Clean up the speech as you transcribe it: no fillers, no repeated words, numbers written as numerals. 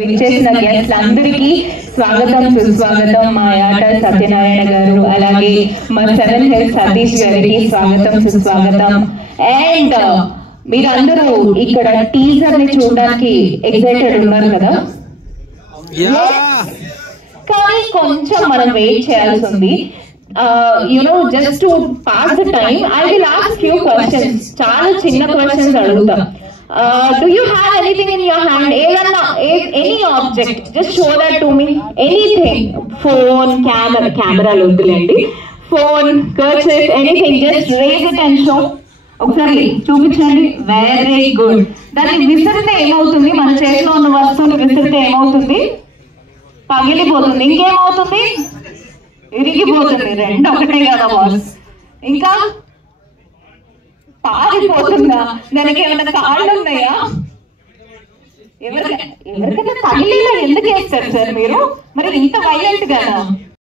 విచ్చేసిన గెస్ట్లందరికీ స్వాగతం సుస్వాగతం. మా యాట సత్యనారాయణ గారు అలాగే మా 7 Hills సతీష్ గారికి స్వాగతం సుస్వాగతం. అండ్ మీరందరూ ఇక్కడ టీజర్ ని చూడడానికి ఎక్సైటెడ్ ఉన్నారు కదా, కానీ కొంచెం మనం వెయిట్ చేయాల్సి ఉంది. Just to pass the time I will ask few questions. చాలా చిన్న క్వశ్చన్స్ అడుగుతాం. Do you have anything in your hand? Any object, just show that to me. Anything, phone, camera వద్దులేండి, phone, kerchief, anything, just raise it and show. ఒకసారి చూపించండి. Very good. దాన్ని విసిరితే ఏమవుతుంది? మన చేతిలో ఉన్న వస్తువుని విసిరితే ఏమవుతుంది? పగిలిపోతుంది. ఇంకేమవుతుంది? ఇరిగిపోతుంది. రెండు ఒకటే కదా బాస్. ఇంకా పారిపోతుందా? దానికి ఏమైనా కాళ్ళు ఉన్నాయా? ఎవరికైనా తగిలేలా ఎందుకు వేస్తారు సార్ మీరు? మరి ఇంత వైలెంట్ కదా.